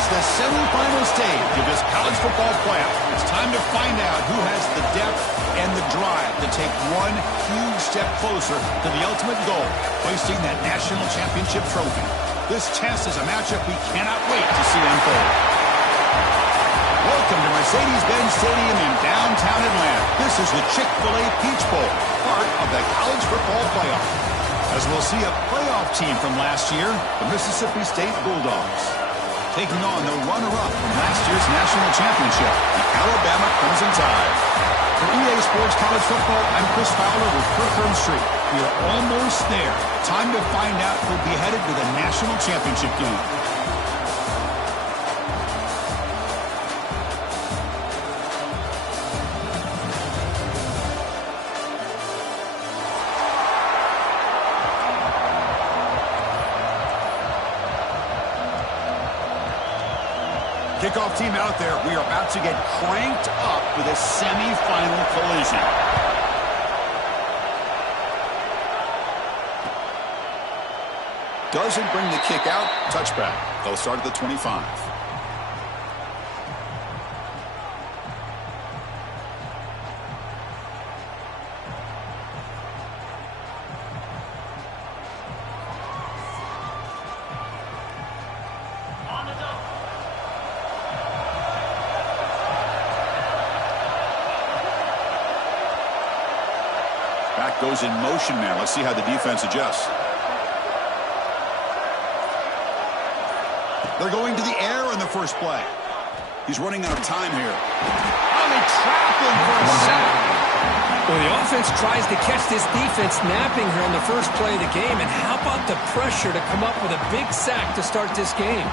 It's the semifinal stage of this college football playoff. It's time to find out who has the depth and the drive to take one huge step closer to the ultimate goal, hoisting that national championship trophy. This test is a matchup we cannot wait to see unfold. Welcome to Mercedes-Benz Stadium in downtown Atlanta. This is the Chick-fil-A Peach Bowl, part of the college football playoff. As we'll see a playoff team from last year, the Mississippi State Bulldogs, taking on the runner-up from last year's national championship, the Alabama Crimson Tide. For EA Sports College Football, I'm Chris Fowler with Kirk Herbstreit. We are almost there. Time to find out who'll be headed to the national championship game. Kickoff team out there. We are about to get cranked up for this semifinal collision. Doesn't bring the kick out. Touchback. They'll start at the 25. Back goes in motion now. Let's see how the defense adjusts. They're going to the air on the first play. He's running out of time here. Oh, they trap him for a sack. Well, the offense tries to catch this defense napping here on the first play of the game. And how about the pressure to come up with a big sack to start this game?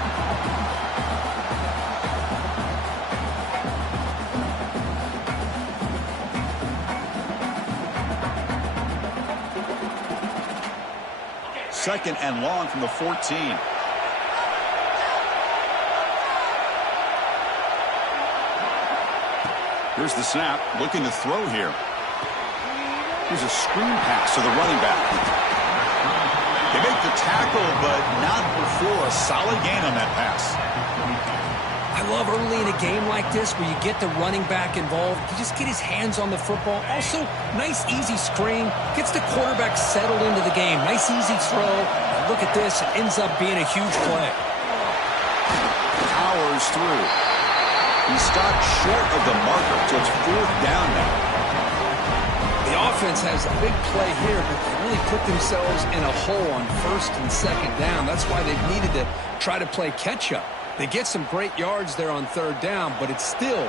Second and long from the 14. Here's the snap, looking to throw here. Here's a screen pass to the running back. They make the tackle, but not before a solid gain on that pass. I love early in a game like this where you get the running back involved. You just get his hands on the football. Also, nice, easy screen. Gets the quarterback settled into the game. Nice, easy throw. And look at this. It ends up being a huge play. Powers through. He's stopped short of the marker, so it's fourth down now. The offense has a big play here, but they really put themselves in a hole on first and second down. That's why they've needed to try to play catch-up. They get some great yards there on third down, but it's still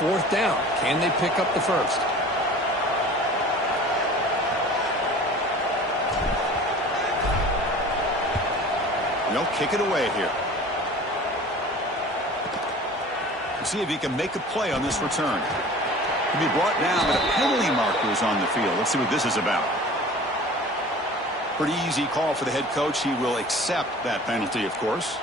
fourth down. Can they pick up the first? They'll kick it away here. See if he can make a play on this return. He'll be brought down, but a penalty marker is on the field. Let's see what this is about. Pretty easy call for the head coach. He will accept that penalty, of course.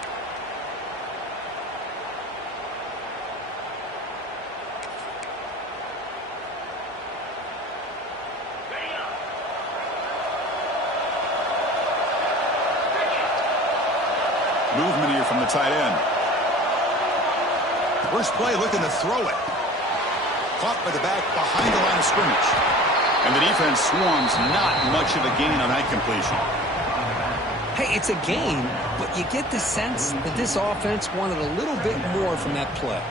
Movement here from the tight end. First play looking to throw it. Caught by the back behind the line of scrimmage. And the defense swarms, not much of a gain on that completion. Hey, it's a gain, but you get the sense that this offense wanted a little bit more from that play.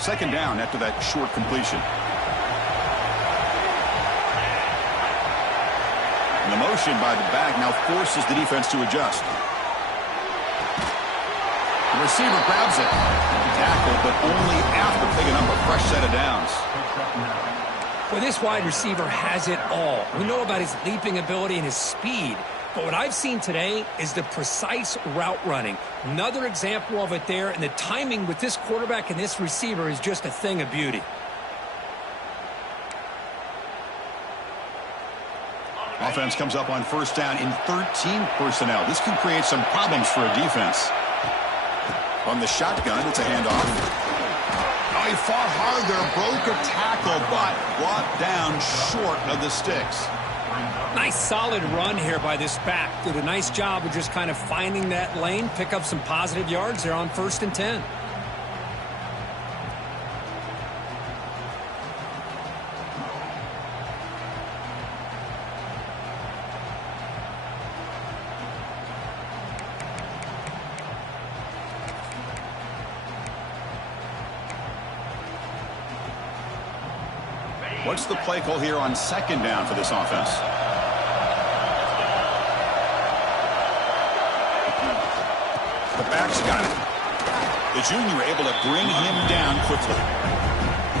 Second down after that short completion. And the motion by the back now forces the defense to adjust. The receiver grabs it. Tackle, but only after picking up a fresh set of downs. Well, this wide receiver has it all. We know about his leaping ability and his speed. But what I've seen today is the precise route running. Another example of it there, and the timing with this quarterback and this receiver is just a thing of beauty. Offense comes up on first down in 13 personnel. This can create some problems for a defense. On the shotgun, it's a handoff. Oh, he fought hard there, broke a tackle, but brought down short of the sticks. Nice solid run here by this back. Did a nice job of just kind of finding that lane, pick up some positive yards there on 1st and 10. What's the play call here on 2nd down for this offense? The back's got it. The junior able to bring him down quickly.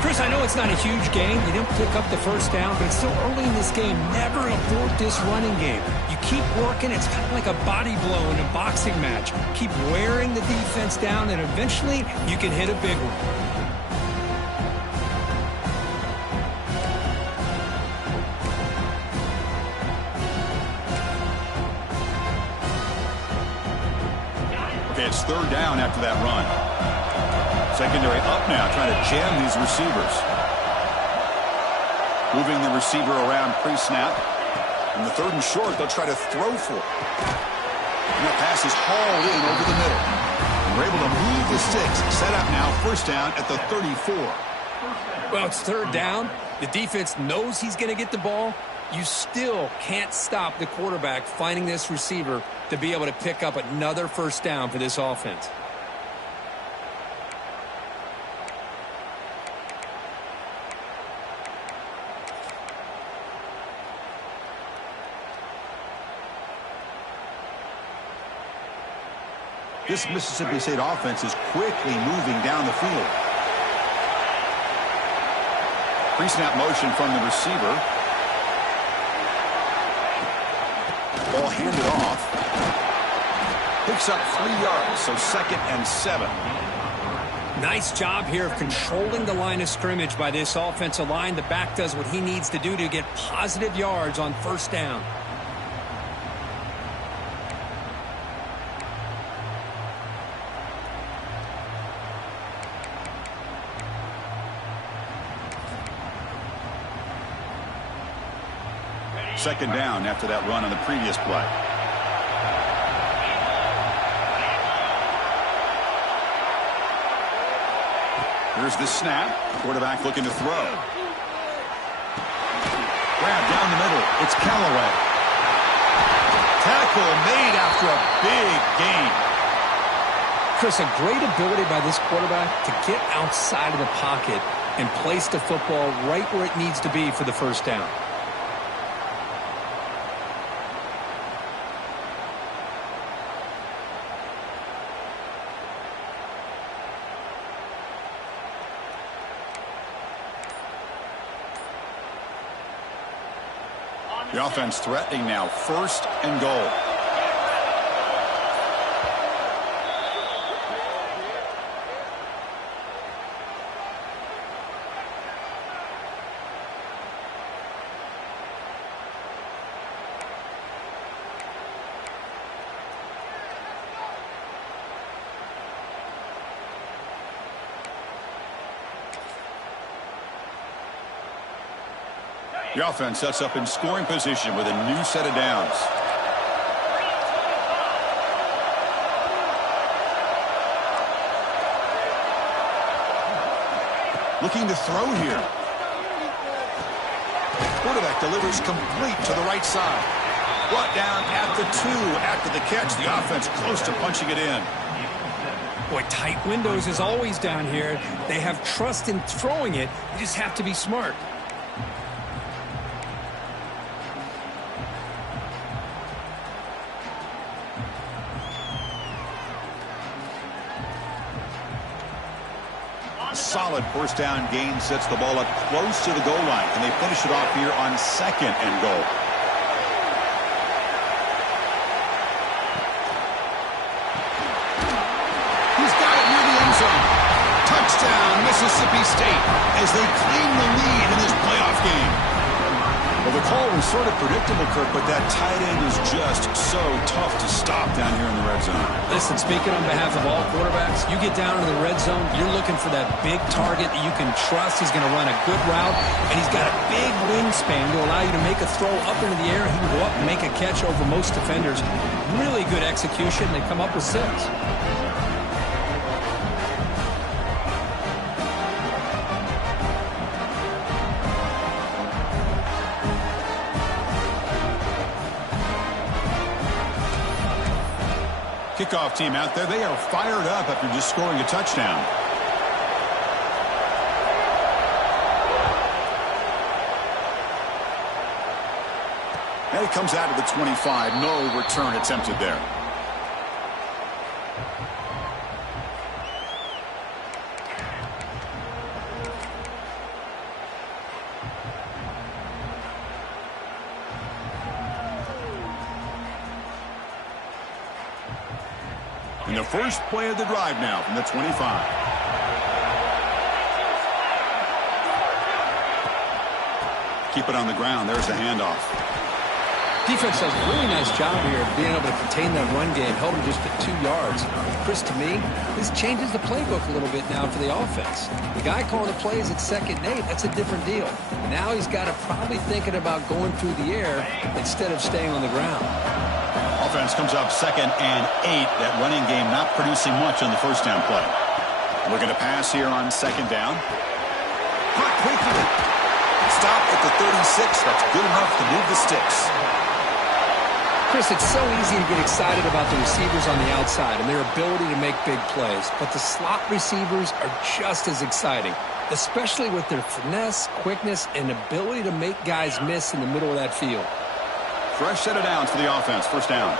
Chris, I know it's not a huge game. You didn't pick up the 1st down, but it's still early in this game. Never abort this running game. You keep working. It's kind of like a body blow in a boxing match. Keep wearing the defense down, and eventually you can hit a big one. It's 3rd down after that run. Secondary up now, trying to jam these receivers. Moving the receiver around pre-snap. And the 3rd and short, they'll try to throw for it. And that pass is hauled in over the middle. And we're able to move the sticks. Set up now, 1st down at the 34. Well, it's 3rd down. The defense knows he's going to get the ball. You still can't stop the quarterback finding this receiver to be able to pick up another 1st down for this offense. This Mississippi State offense is quickly moving down the field. Pre-snap motion from the receiver. Ball handed off. Picks up 3 yards, so 2nd and 7. Nice job here of controlling the line of scrimmage by this offensive line. The back does what he needs to do to get positive yards on 1st down. Second down after that run on the previous play. Here's the snap. Quarterback looking to throw. Grab down the middle. It's Callaway. Tackle made after a big gain. Chris, a great ability by this quarterback to get outside of the pocket and place the football right where it needs to be for the 1st down. The offense threatening now, 1st and goal. The offense sets up in scoring position with a new set of downs. Looking to throw here. Quarterback delivers complete to the right side. Brought down at the 2 after the catch. The offense close to punching it in. Boy, tight windows is always down here. They have trust in throwing it. You just have to be smart. Solid 1st down gain sets the ball up close to the goal line. And they finish it off here on 2nd and goal. He's got it near the end zone. Touchdown, Mississippi State, as they claim the lead in this playoff game. Well, the call was sort of predictable, Kirk, but that tight end is just so tough to stop down here in the red zone. Listen, speaking on behalf of all quarterbacks, you get down to the red zone, you're looking for that big target that you can trust. He's going to run a good route, and he's got a big wingspan to allow you to make a throw up into the air. He can go up and make a catch over most defenders. Really good execution. They come up with 6. Kickoff team out there. They are fired up after just scoring a touchdown. And it comes out of the 25. No return attempted there. And the first play of the drive now from the 25. Keep it on the ground. There's the handoff. Defense does a really nice job here of being able to contain that run game, held him just to 2 yards. Chris, to me, this changes the playbook a little bit now for the offense. The guy calling the plays at 2nd and 8, that's a different deal. Now he's got to probably thinking about going through the air instead of staying on the ground. Offense comes up 2nd and 8. That running game not producing much on the first down play. Looking to pass here on 2nd down. Caught quickly. Stop at the 36. That's good enough to move the sticks. Chris, it's so easy to get excited about the receivers on the outside and their ability to make big plays. But the slot receivers are just as exciting, especially with their finesse, quickness, and ability to make guys miss in the middle of that field. Fresh set of downs for the offense. First down.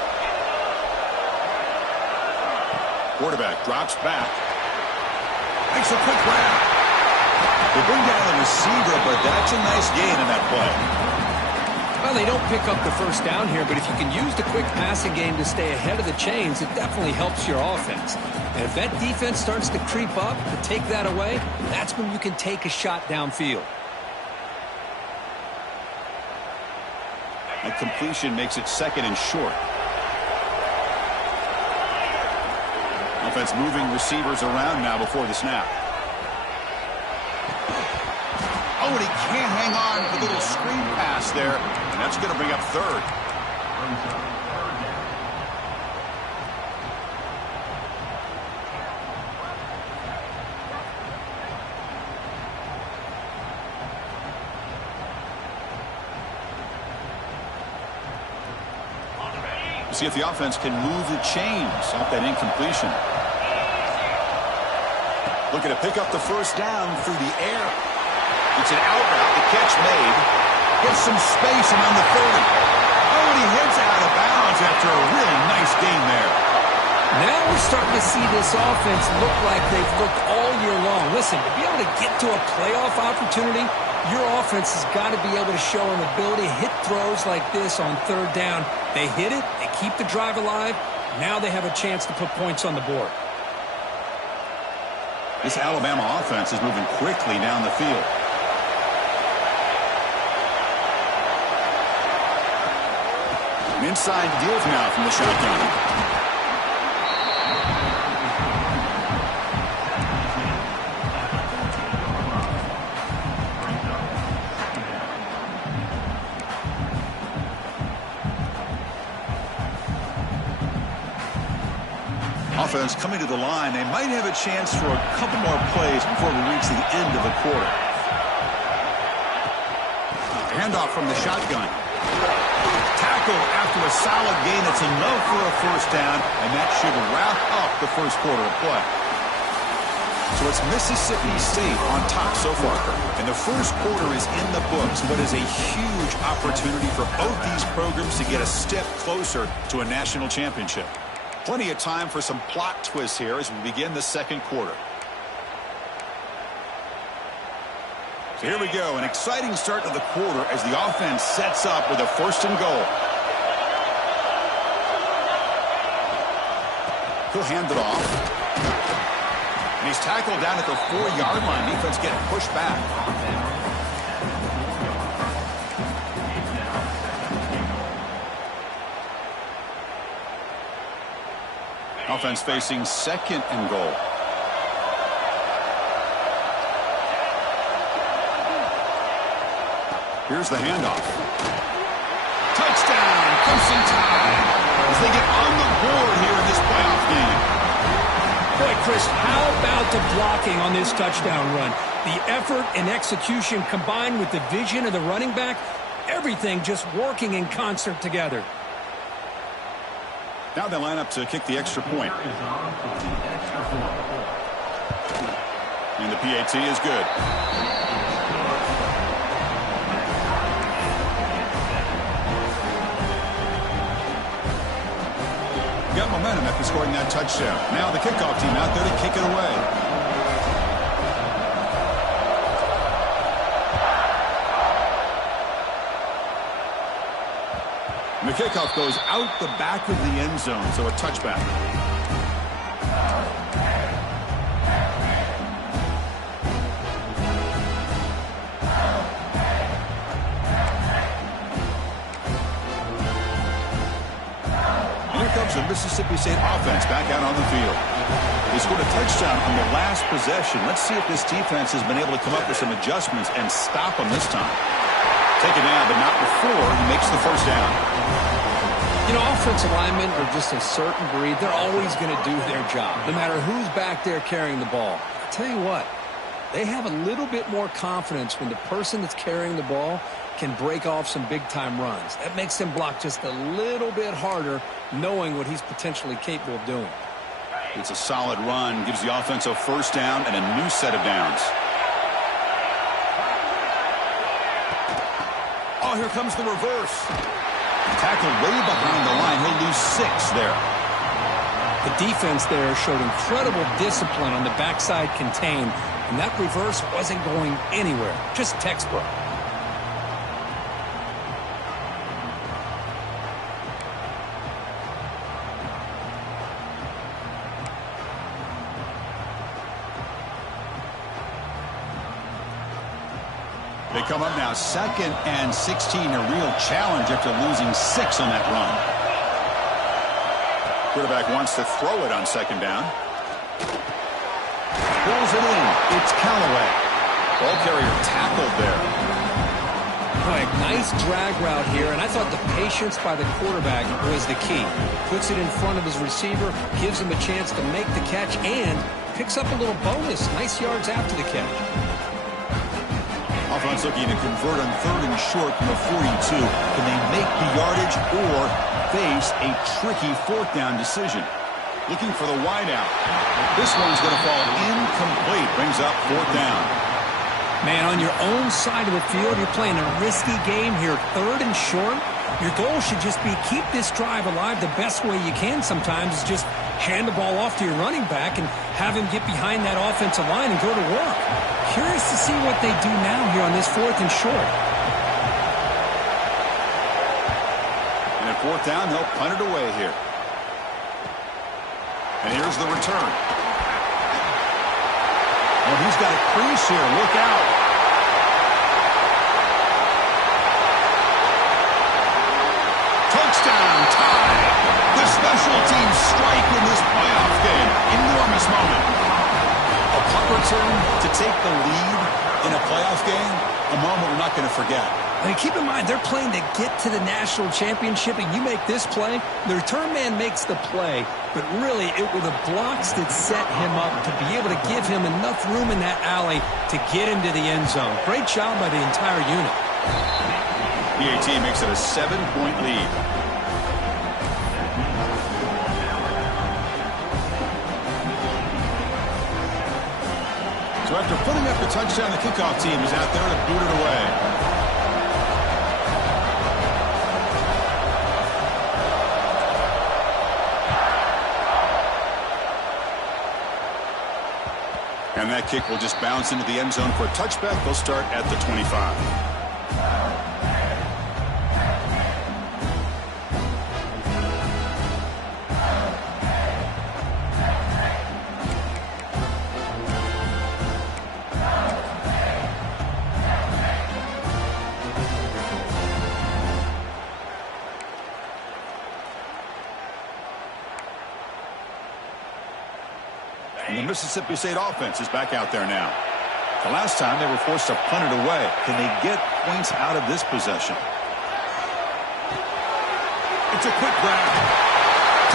Quarterback drops back. Makes a quick grab. They bring down the receiver, but that's a nice gain in that play. Well, they don't pick up the first down here, but if you can use the quick passing game to stay ahead of the chains, it definitely helps your offense. And if that defense starts to creep up to take that away, that's when you can take a shot downfield. That completion makes it 2nd and short. Offense moving receivers around now before the snap. Oh, and he can't hang on for the little screen pass there. And that's going to bring up 3rd. See if the offense can move the chains off that incompletion. Looking to pick up the first down through the air. It's an out route. The catch made. Gets some space around the 30. Oh, and he heads out of bounds after a really nice gain there. Now we're starting to see this offense look like they've looked all year long. Listen, to be able to get to a playoff opportunity, your offense has got to be able to show an ability to hit throws like this on 3rd down. They hit it. They keep the drive alive. Now they have a chance to put points on the board. This Alabama offense is moving quickly down the field. Inside deals now from the shotgun. Offense coming to the line. They might have a chance for a couple more plays before we reach the end of the quarter. Handoff from the shotgun. Tackle after a solid gain. It's enough for a first down, and that should wrap up the first quarter of play. So it's Mississippi State on top so far, and the first quarter is in the books. What is a huge opportunity for both these programs to get a step closer to a national championship. Plenty of time for some plot twists here as we begin the second quarter. So here we go, an exciting start to the quarter as the offense sets up with a 1st and goal. He'll hand it off. And he's tackled down at the 4-yard line. Defense getting pushed back. Offense facing 2nd and goal. Here's the handoff. Touchdown, Crimson Tide, as they get on the board here in this playoff game. Boy, Chris, how about the blocking on this touchdown run? The effort and execution combined with the vision of the running back, everything just working in concert together. Now they line up to kick the extra point. And the PAT is good. Got momentum after scoring that touchdown. Now the kickoff team out there to kick it away. And the kickoff goes out the back of the end zone, so a touchback. The Mississippi State offense back out on the field. They scored a touchdown on the last possession. Let's see if this defense has been able to come up with some adjustments and stop them this time. Take it down, but not before he makes the first down. You know, offensive linemen are just a certain breed. They're always going to do their job, no matter who's back there carrying the ball. I tell you what, they have a little bit more confidence when the person that's carrying the ball can break off some big-time runs. That makes them block just a little bit harder, knowing what he's potentially capable of doing. It's a solid run, gives the offense a first down and a new set of downs. Oh, here comes the reverse. Tackled way behind the line. He'll lose 6 there. The defense there showed incredible discipline on the backside contain, and that reverse wasn't going anywhere. Just textbook. They come up now 2nd and 16, a real challenge after losing 6 on that run. Quarterback wants to throw it on 2nd down. Pulls it in. It's Callaway. Ball carrier tackled there. Boy, nice drag route here, and I thought the patience by the quarterback was the key. Puts it in front of his receiver, gives him a chance to make the catch, and picks up a little bonus. Nice yards after the catch. Offense looking to convert on 3rd and short from the 42. Can they make the yardage or face a tricky 4th down decision? Looking for the wideout. This one's going to fall incomplete. Brings up 4th down. Man, on your own side of the field, you're playing a risky game here. 3rd and short. Your goal should just be keep this drive alive the best way you can sometimes is just hand the ball off to your running back and have him get behind that offensive line and go to work. Curious to see what they do now here on this 4th and short. And at 4th down, they'll punt it away here. And here's the return. Oh, he's got a crease here. Look out. Touchdown, tie. The special teams strike in this playoff game. Enormous moment. A punt return to take the lead in a playoff game, a moment we're not going to forget. I mean, keep in mind, they're playing to get to the national championship, and you make this play, the return man makes the play, but really it were the blocks that set him up to be able to give him enough room in that alley to get into the end zone. Great job by the entire unit. PAT makes it a 7-point lead. So after putting up the touchdown, the kickoff team is out there to boot it away. And that kick will just bounce into the end zone for a touchback. They'll start at the 25. The Mississippi State offense is back out there now. The last time they were forced to punt it away. Can they get points out of this possession? It's a quick grab.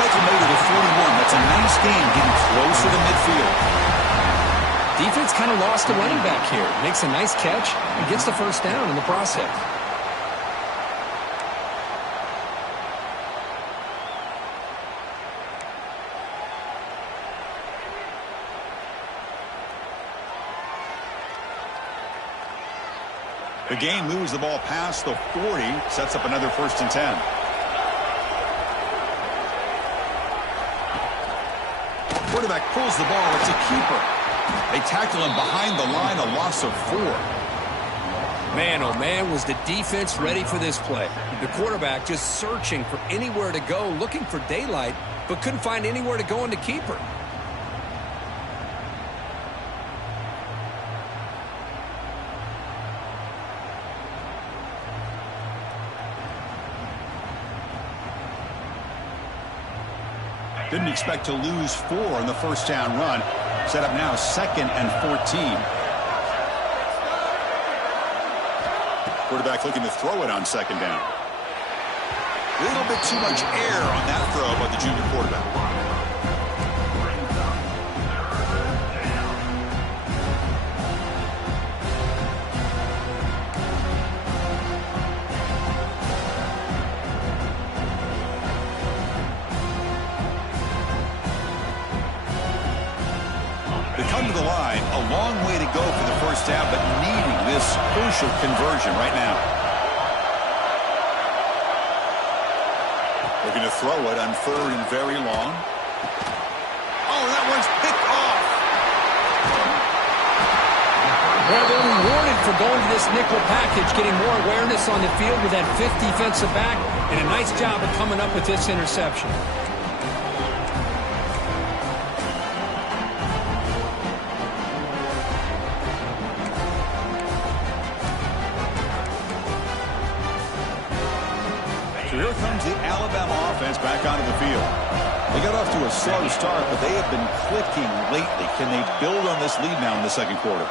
Taken made it at 41. That's a nice gain, getting closer to midfield. Defense kind of lost the running back here. Makes a nice catch and gets the first down in the process. The game moves the ball past the 40, sets up another 1st and 10. Quarterback pulls the ball. It's a keeper. They tackle him behind the line, a loss of 4. Man, oh man, was the defense ready for this play. The quarterback just searching for anywhere to go, looking for daylight, but couldn't find anywhere to go in the keeper. Didn't expect to lose 4 on the first down run. Set up now 2nd and 14. Quarterback looking to throw it on 2nd down. A little bit too much air on that throw by the junior quarterback. Come to the line, a long way to go for the first down, but needing this crucial conversion right now. Looking to throw it on 3rd and very long. Oh, that one's picked off. Well, they're rewarded for going to this nickel package, getting more awareness on the field with that 5th defensive back, and a nice job of coming up with this interception. Here comes the Alabama offense back onto the field. They got off to a slow start, but they have been clicking lately. Can they build on this lead now in the 2nd quarter?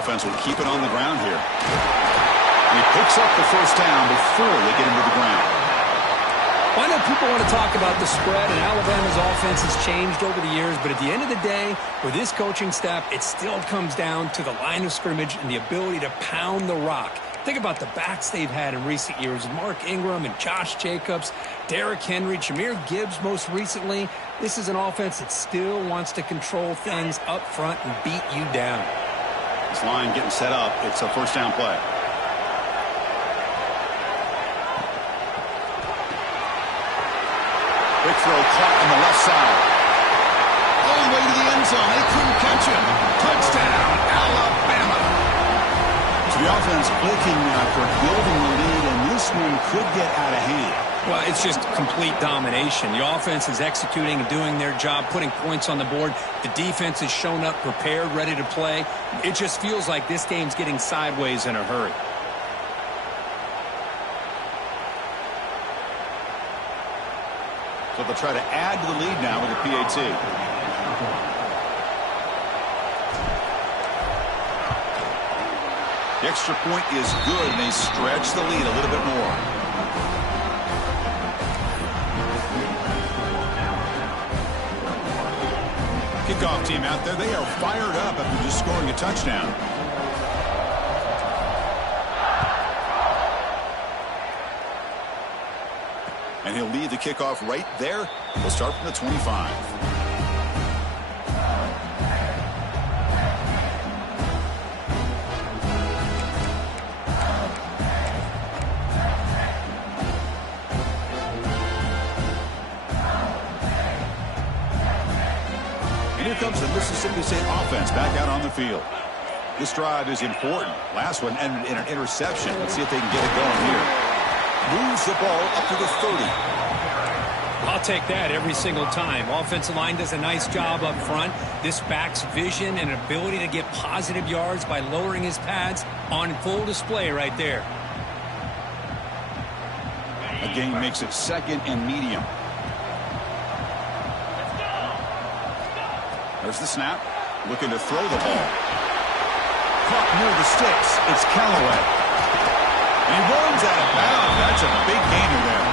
Offense will keep it on the ground here. And he picks up the first down before they get him to the ground. Well, I know people want to talk about the spread, and Alabama's offense has changed over the years, but at the end of the day, with this coaching staff, it still comes down to the line of scrimmage and the ability to pound the rock. Think about the backs they've had in recent years. Mark Ingram and Josh Jacobs, Derrick Henry, Jahmyr Gibbs most recently. This is an offense that still wants to control things up front and beat you down. This line getting set up. It's a first down play. Quick throw caught on the left side. All the way to the end zone. They couldn't catch him. Touchdown, Alabama. So the offense clicking now for building the lead, and this one could get out of hand. Well, it's just complete domination. The offense is executing and doing their job, putting points on the board. The defense has shown up prepared, ready to play. It just feels like this game's getting sideways in a hurry. So they'll try to add to the lead now with a PAT. The extra point is good, and they stretch the lead a little bit more. Kickoff team out there, they are fired up after just scoring a touchdown. And he'll lead the kickoff right there. We'll start from the 25. Here comes the Mississippi State offense back out on the field. This drive is important. Last one ended in an interception. Let's see if they can get it going here. Moves the ball up to the 30. I'll take that every single time. Offensive line does a nice job up front. This back's vision and ability to get positive yards by lowering his pads on full display right there. A gain makes it 2nd and medium. There's the snap. Looking to throw the ball. Caught near the sticks. It's Callaway. And he runs out of bounds. That's a big gainer there.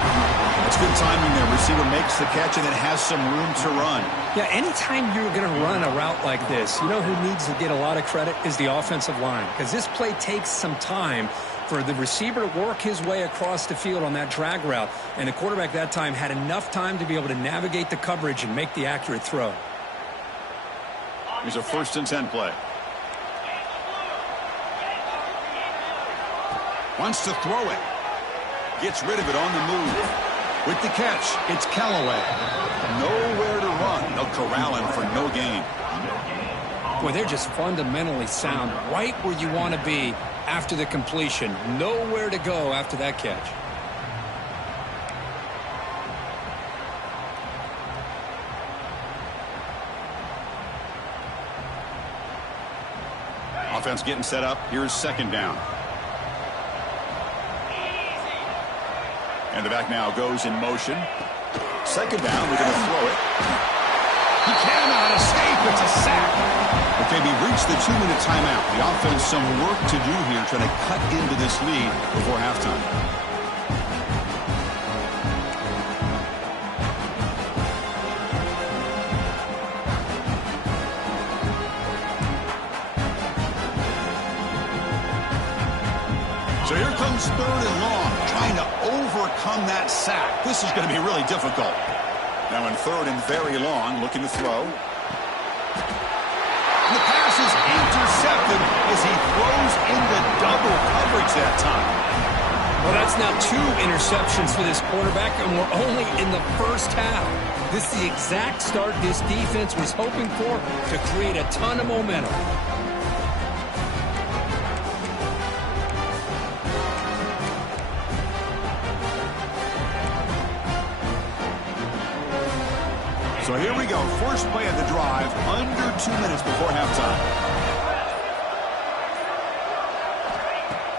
That's good timing there. Receiver makes the catch and then has some room to run. Yeah, anytime you're going to run a route like this, you know who needs to get a lot of credit is the offensive line. Because this play takes some time for the receiver to work his way across the field on that drag route. And the quarterback that time had enough time to be able to navigate the coverage and make the accurate throw. Here's a 1st and 10 play. Wants to throw it. Gets rid of it on the move. With the catch, it's Callaway. Nowhere to run. They'll corral him for no gain. Boy, they're just fundamentally sound right where you want to be after the completion. Nowhere to go after that catch. Offense getting set up. Here's 2nd down. And the back now goes in motion. 2nd down. We're going to throw it. He cannot escape. It's a sack. Okay, we've reached the 2-minute timeout. The offense some work to do here trying to cut into this lead before halftime. So here comes 3rd and long, trying to overcome that sack. This is going to be really difficult. Now in 3rd and very long, looking to throw. And the pass is intercepted as he throws into double coverage that time. Well, that's now 2 interceptions for this quarterback, and we're only in the first half. This is the exact start this defense was hoping for to create a ton of momentum. So here we go. First play of the drive, under 2 minutes before halftime.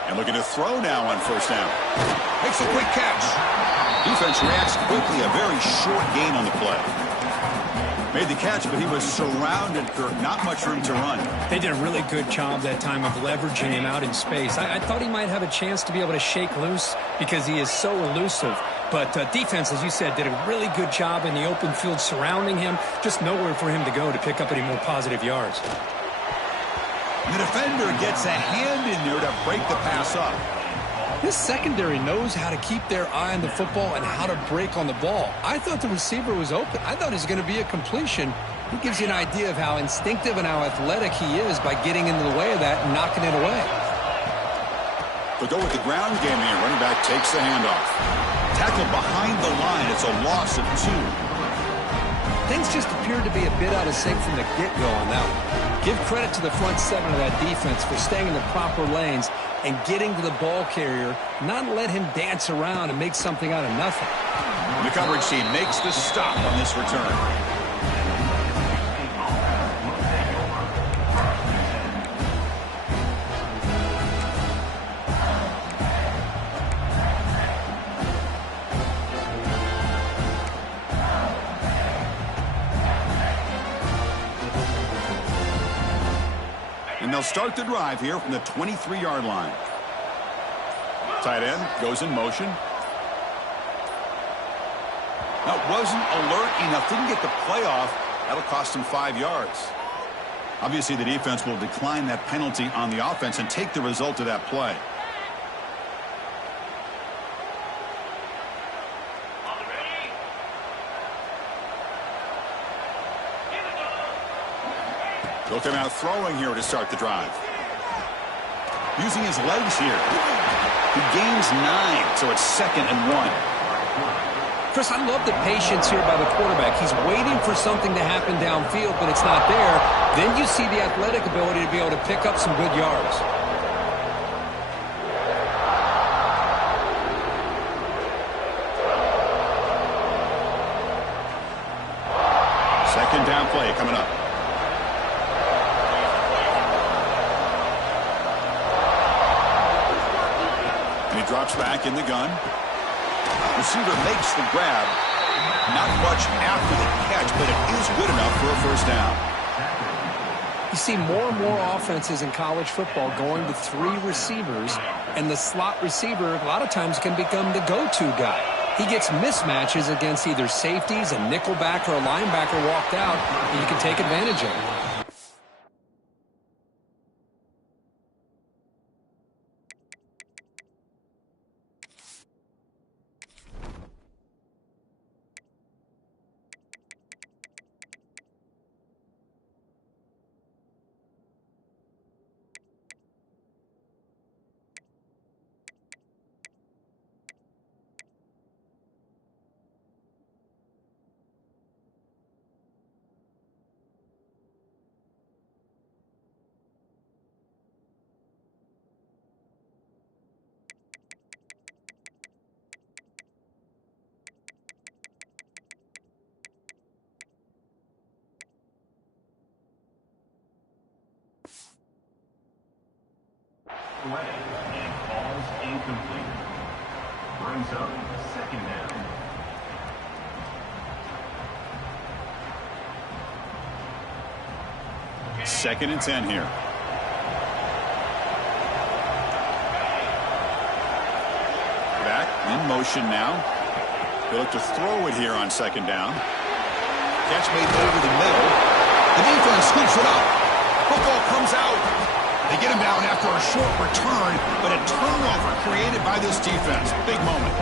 And looking to throw now on 1st down. Makes a quick catch. Defense reacts quickly. A very short gain on the play. Made the catch, but he was surrounded, Kirk. Not much room to run. They did a really good job that time of leveraging him out in space. I thought he might have a chance to be able to shake loose because he is so elusive. But defense, as you said, did a really good job in the open field surrounding him. Just nowhere for him to go to pick up any more positive yards. The defender gets a hand in there to break the pass up. This secondary knows how to keep their eye on the football and how to break on the ball. I thought the receiver was open. I thought it was going to be a completion. It gives you an idea of how instinctive and how athletic he is by getting into the way of that and knocking it away. They'll go with the ground game here. Running back takes the handoff. Tackle behind the line. It's a loss of 2. Things just appeared to be a bit out of sync from the get-go on that one. Give credit to the front 7 of that defense for staying in the proper lanes and getting to the ball carrier, not let him dance around and make something out of nothing. The coverage team makes the stop on this return. And they'll start the drive here from the 23-yard line. Tight end goes in motion. That wasn't alert enough. Didn't get the play off. That'll cost him 5 yards. Obviously, the defense will decline that penalty on the offense and take the result of that play. They'll come out throwing here to start the drive. Using his legs here. He gains 9, so it's 2nd and 1. Chris, I love the patience here by the quarterback. He's waiting for something to happen downfield, but it's not there. Then you see the athletic ability to be able to pick up some good yards. Second down play coming up. Drops back in the gun. Receiver makes the grab. Not much after the catch, but it is good enough for a 1st down. You see more and more offenses in college football going to 3 receivers, and the slot receiver a lot of times can become the go-to guy. He gets mismatches against either safeties, a nickelback, or a linebacker walked out, and you can take advantage of it. Away and falls incomplete. Brings up 2nd down. Second and 10 here. Back in motion now. They look to throw it here on 2nd down. Catch made over the middle. The defense scoops it up. Football comes out. They get him down after a short return, but a turnover created by this defense. Big moment.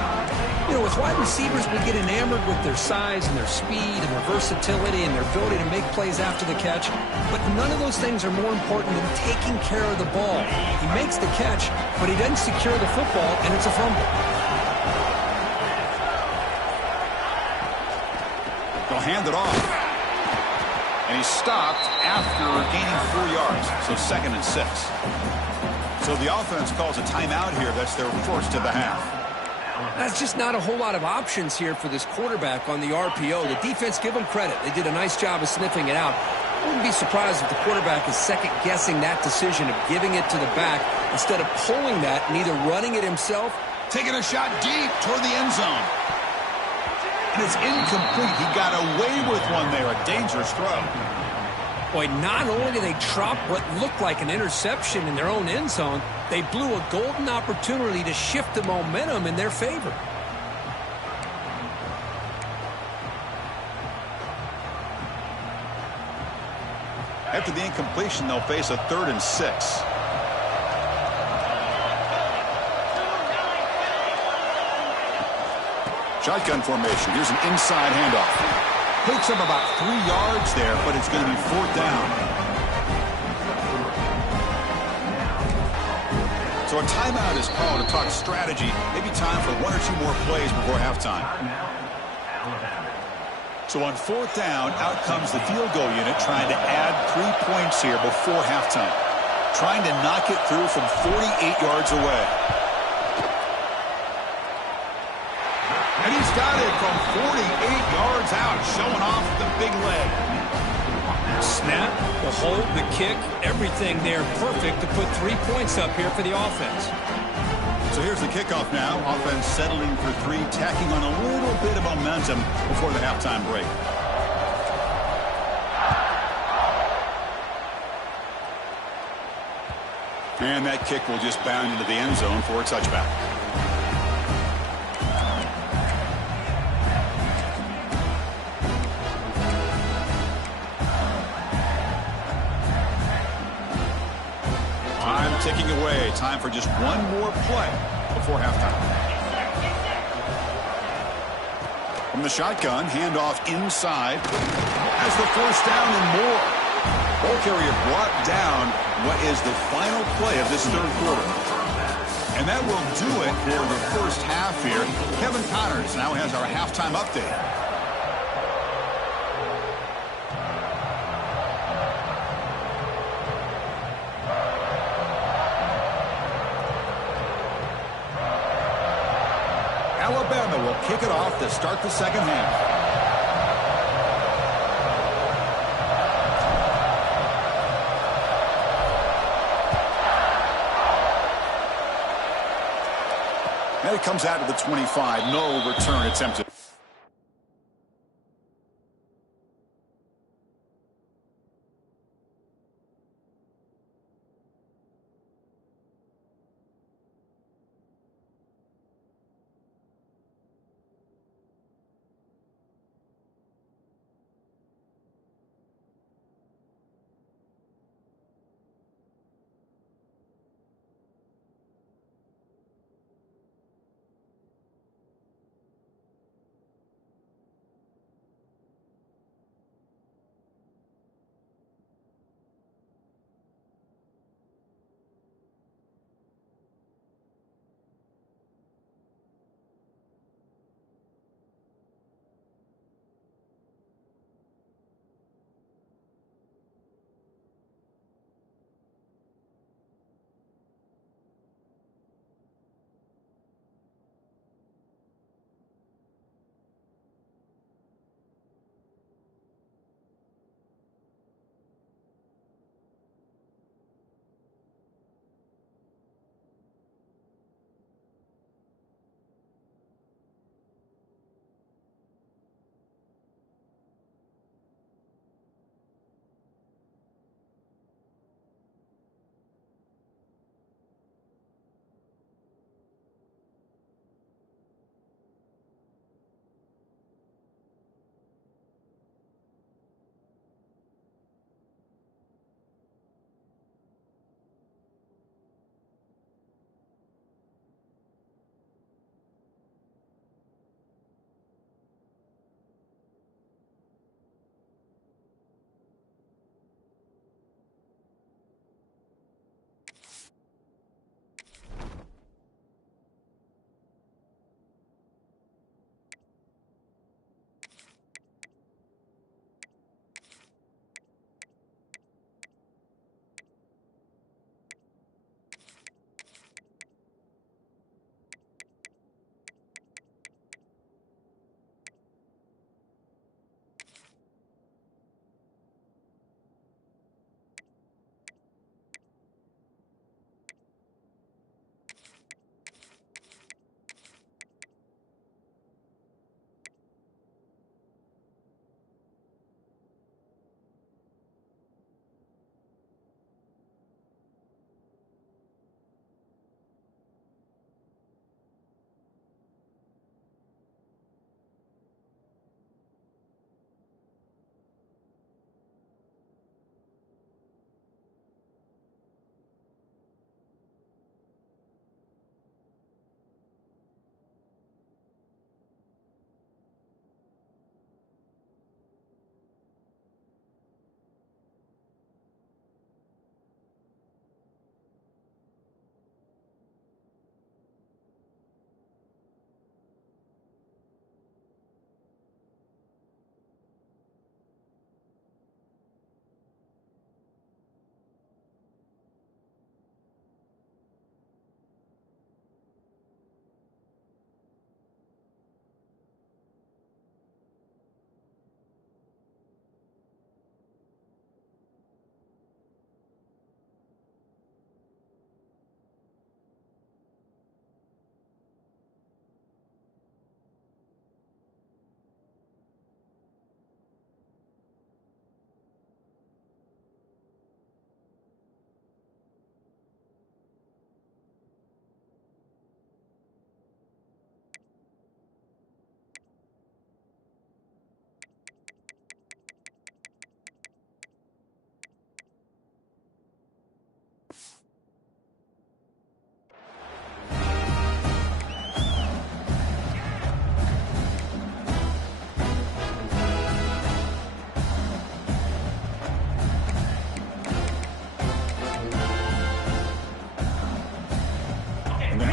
You know, with wide receivers, we get enamored with their size and their speed and their versatility and their ability to make plays after the catch. But none of those things are more important than taking care of the ball. He makes the catch, but he doesn't secure the football, and it's a fumble. They'll hand it off. And he's stopped after gaining 4 yards, so 2nd and 6. So the offense calls a timeout here. That's their first of the half. That's just not a whole lot of options here for this quarterback on the RPO. The defense, give them credit. They did a nice job of sniffing it out. I wouldn't be surprised if the quarterback is second-guessing that decision of giving it to the back instead of pulling that and either running it himself. Taking a shot deep toward the end zone. And it's incomplete. He got away with one there. A dangerous throw. Boy, not only did they drop what looked like an interception in their own end zone, they blew a golden opportunity to shift the momentum in their favor. After the incompletion, they'll face a 3rd and 6. Shotgun formation. Here's an inside handoff. Picks up about 3 yards there, but it's going to be 4th down. So a timeout is called to talk strategy. Maybe time for 1 or 2 more plays before halftime. So on 4th down, out comes the field goal unit trying to add 3 points here before halftime. Trying to knock it through from 48 yards away. And he's got it from 48 yards out, showing off the big leg. Snap, the hold, the kick, everything there perfect to put 3 points up here for the offense. So here's the kickoff now. Offense settling for 3, tacking on a little bit of momentum before the halftime break. And that kick will just bound into the end zone for a touchback. Ticking away. Time for just 1 more play before halftime. From the shotgun, handoff inside. Has the 1st down and more. Ball carrier brought down what is the final play of this 3rd quarter. And that will do it for the first half here. Kevin Connors now has our halftime update. Alabama will kick it off to start the 2nd half. And it comes out to the 25. No return attempted.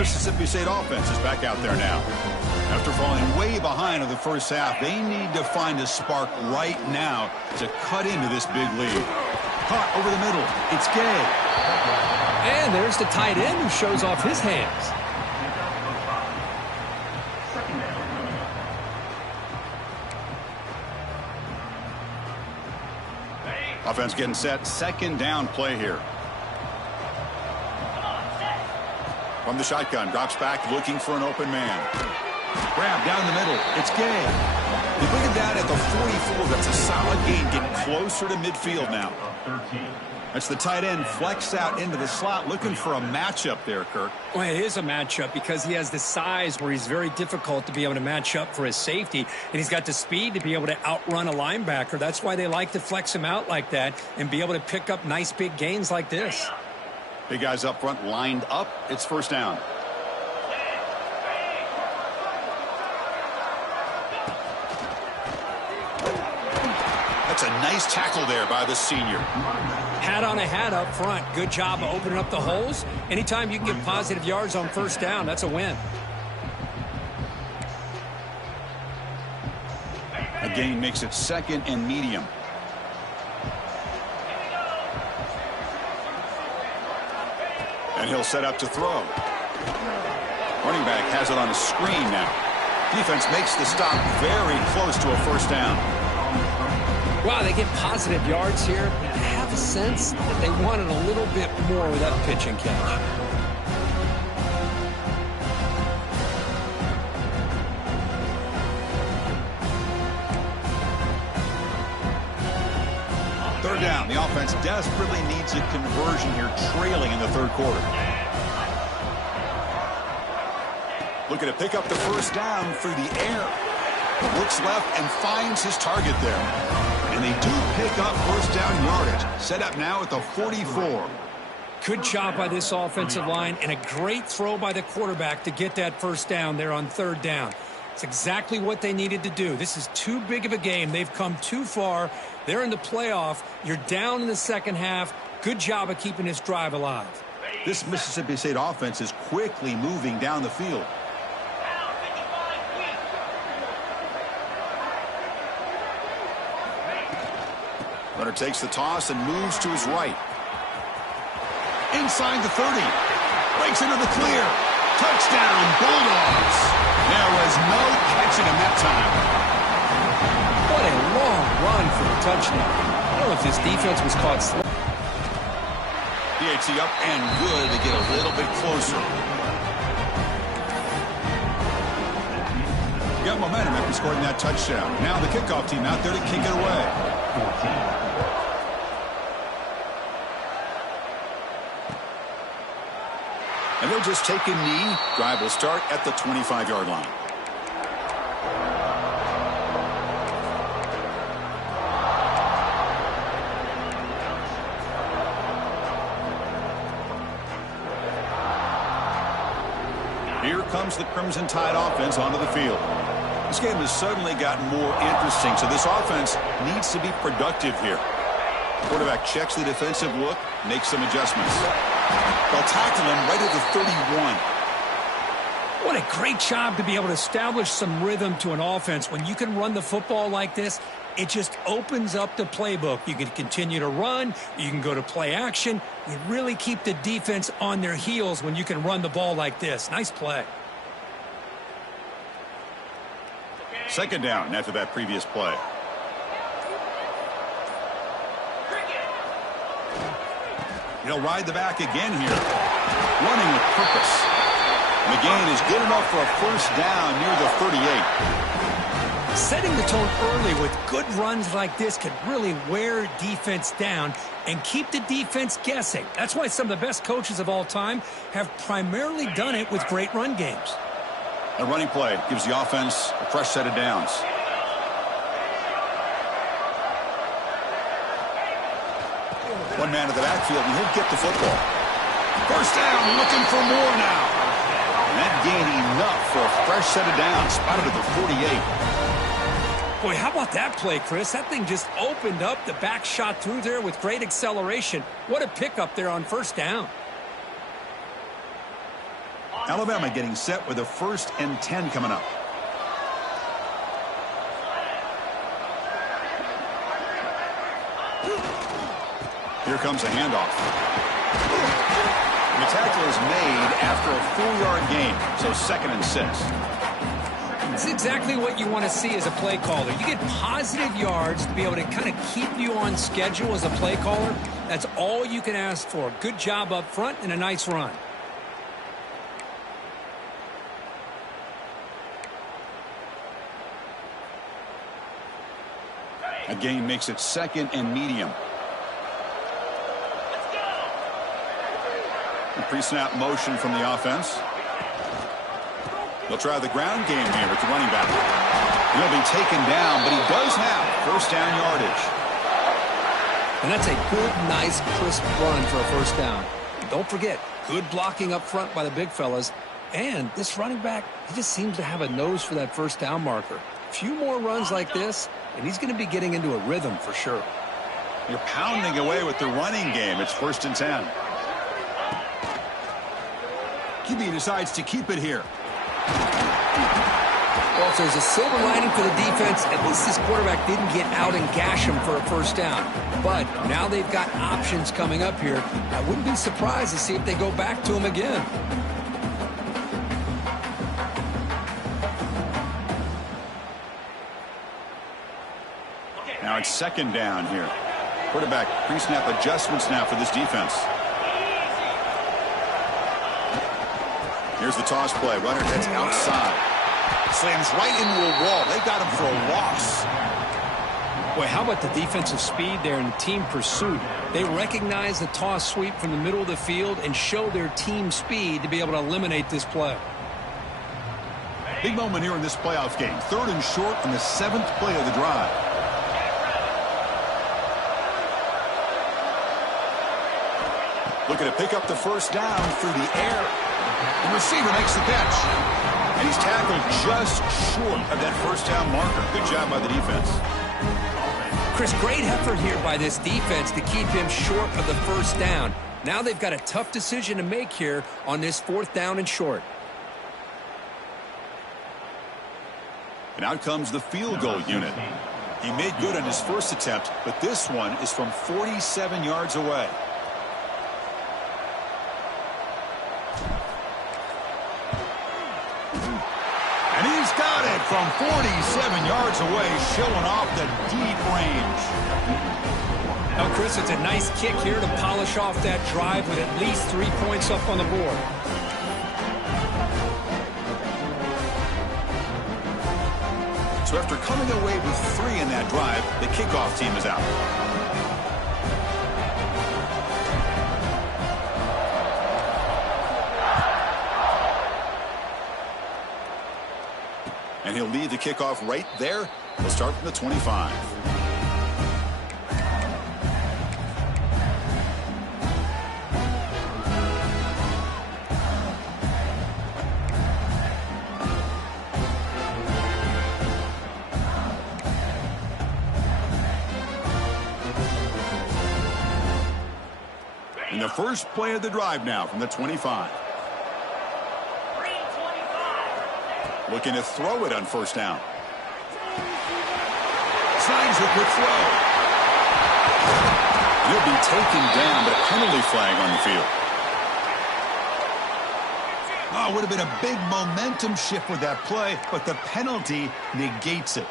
Mississippi State offense is back out there now. After falling way behind in the first half, they need to find a spark right now to cut into this big lead. Caught over the middle. It's Gay. And there's the tight end who shows off his hands. Offense getting set. Second down play here. From the shotgun, drops back looking for an open man. Grab down the middle. It's Gay. They bring him down at the 44. That's a solid gain. Getting closer to midfield now. That's the tight end flexed out into the slot, looking for a matchup there, Kirk. Well, it is a matchup because he has the size where he's very difficult to be able to match up for his safety, and he's got the speed to be able to outrun a linebacker. That's why they like to flex him out like that and be able to pick up nice big gains like this. Big guys up front lined up. It's first down. That's a nice tackle there by the senior. Hat on a hat up front. Good job of opening up the holes. Anytime you can get positive yards on first down, that's a win. A gain makes it second and medium. And he'll set up to throw. Running back has it on a screen now. Defense makes the stop very close to a first down. Wow, they get positive yards here. I have a sense that they wanted a little bit more with that pitch and catch. Third down. The offense desperately needs a conversion here, trailing in the third quarter. Looking to pick up the first down through the air. Looks left and finds his target there. And they do pick up first down yardage. Set up now at the 44. Good job by this offensive line and a great throw by the quarterback to get that first down there on third down. It's exactly what they needed to do. This is too big of a game. They've come too far. They're in the playoff. You're down in the second half. Good job of keeping this drive alive. This Mississippi State offense is quickly moving down the field. Runner takes the toss and moves to his right. Inside the 30. Breaks into the clear. Touchdown, Bulldogs. There was no catching him that time. What a long run for a touchdown. I don't know if this defense was caught slow. DHC up and good to get a little bit closer. Got momentum after scoring that touchdown. Now the kickoff team out there to kick it away. And they'll just take a knee. Drive will start at the 25-yard line. Here comes the Crimson Tide offense onto the field. This game has suddenly gotten more interesting, so this offense needs to be productive here. Quarterback checks the defensive look, makes some adjustments. They'll tackle him right at the 31. What a great job to be able to establish some rhythm to an offense. When you can run the football like this, it just opens up the playbook. You can continue to run. You can go to play action. You really keep the defense on their heels when you can run the ball like this. Nice play. Second down after that previous play. He'll ride the back again here. Running with purpose. And the gain is good enough for a first down near the 38. Setting the tone early with good runs like this can really wear defense down and keep the defense guessing. That's why some of the best coaches of all time have primarily done it with great run games. A running play gives the offense a fresh set of downs. One man to the backfield, and he'll get the football. First down, looking for more now. And that gain enough for a fresh set of downs, spotted at the 48. Boy, how about that play, Chris? That thing just opened up. The back shot through there with great acceleration. What a pickup there on first down. Alabama getting set with a 1st and 10 coming up. Here comes a handoff. The tackle is made after a 4-yard gain, so 2nd and 6. It's exactly what you want to see as a play caller. You get positive yards to be able to kind of keep you on schedule as a play caller. That's all you can ask for. Good job up front and a nice run. A gain makes it 2nd and medium. A pre-snap motion from the offense. They'll try the ground game here with the running back. He'll be taken down, but he does have 1st down yardage. And that's a good, nice, crisp run for a 1st down. Don't forget, good blocking up front by the big fellas. And this running back, he just seems to have a nose for that 1st down marker. A few more runs like this, and he's going to be getting into a rhythm for sure. You're pounding away with the running game. It's 1st and 10. QB decides to keep it here. Well, if there's a silver lining for the defense, at least this quarterback didn't get out and gash him for a 1st down. But now they've got options coming up here. I wouldn't be surprised to see if they go back to him again. Now it's 2nd down here. Quarterback pre-snap adjustments now for this defense. Here's the toss play. Runner heads outside. Slams right into a wall. They got him for a loss. Boy, how about the defensive speed there in team pursuit? They recognize the toss sweep from the middle of the field and show their team speed to be able to eliminate this play. Big moment here in this playoff game. 3rd and short on the 7th play of the drive. Looking to pick up the 1st down through the air. The receiver makes the catch. And he's tackled just short of that 1st down marker. Good job by the defense. Chris, great effort here by this defense to keep him short of the 1st down. Now they've got a tough decision to make here on this 4th down and short. And out comes the field goal unit. He made good on his 1st attempt, but this one is from 47 yards away. And he's got it from 47 yards away, showing off the deep range. Now, Chris, it's a nice kick here to polish off that drive with at least 3 points up on the board. So after coming away with 3 in that drive, the kickoff team is out. And he'll lead the kickoff right there. We'll start from the 25. And the first play of the drive now from the 25. Looking to throw it on 1st down. Signs a quick throw. He'll be taken down, but a penalty flag on the field. Oh, would have been a big momentum shift with that play, but the penalty negates it.